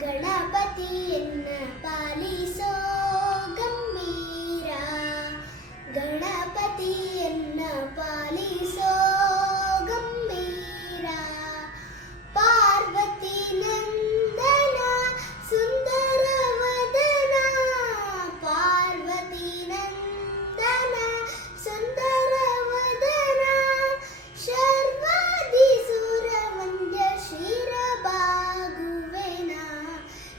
ಗಣಪತಿಯನ್ನ ಪಾಲಿಸೋ ಗಂಭೀರ, ಗಣಪತಿಯನ್ನ ಪಾಲಿಸೋ ಗಂಭೀರ. ಪಾರ್ವತಿ ನಂದನ ಸುಂದರ ವದನ, ಪಾರ್ವತಿ ನಂದನ ಸುಂದರ ವದನ. ಶರ್ವಾದಿ ಸುರ ವಂದ್ಯ ಕ್ಷೀರಭಾಗುವೆನ,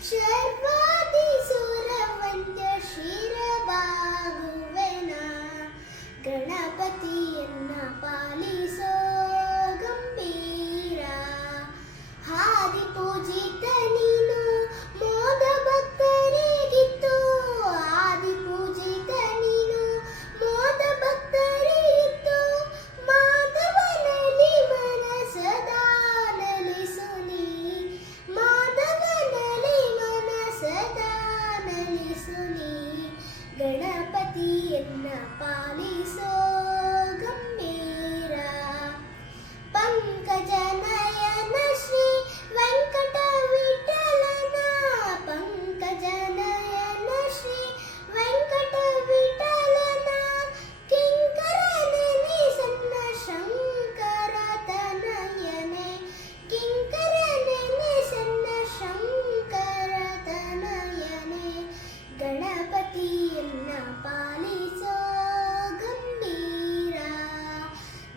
ಶರ್ವಾದಿ ಸುರ ವಂದ್ಯ ಕ್ಷೀರಭಾಗುವೆನ. ಗಣಪತಿಯನ್ನ ಪಾಲಿಸೋ ಗಂಭೀರ, ಹಾದಿ ಪೂಜಿತ ನೀನು ಮೋದ ಭಕ್ತರಿಗಿತ್ತು, ಆದಿ ಪೂಜಿತ ನೀನು ಮೋದ ಭಕ್ತರಿಗಿತ್ತು. ಮಾಧವನಲ್ಲಿ ಮನಸದಾ ನಲಿಸು ನೀ, ಮಾಧವನಲ್ಲಿ ಮನಸದಾ ನಲಿಸು ನೀ. ಗಣಪತಿಯನ್ನ ಪಾಲಿಸೋ ಗಂಭೀರ. ಪಂಕಜ ನಯನ ಶ್ರೀ ವೆಂಕಟ ವಿಠಲನ, ಪಂಕಜ ನಯನ ಶ್ರೀ ವೆಂಕಟ ವಿಠಲನ. ಕಿಂಕರನೇ ಸನ್ನ ಶಂಕರ ತನಯನೆ, ಕಿಂಕರನೇ ಸನ್ನ ಶಂಕರ ತನಯನೆ. ಗಣಪತಿಯನ್ನ ಪಾಲಿಸೋ ಗಂಭೀರ,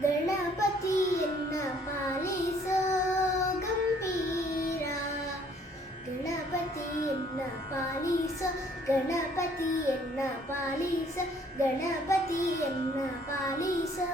ಗಣಪತಿಯನ್ನ ಪಾಲಿಸೋ ಗಂಭೀರ. ಗಣಪತಿಯನ್ನ ಪಾಲಿಸೋ, ಗಣಪತಿಯನ್ನ ಪಾಲಿಸೋ, ಗಣಪತಿಯನ್ನ ಪಾಲಿಸೋ.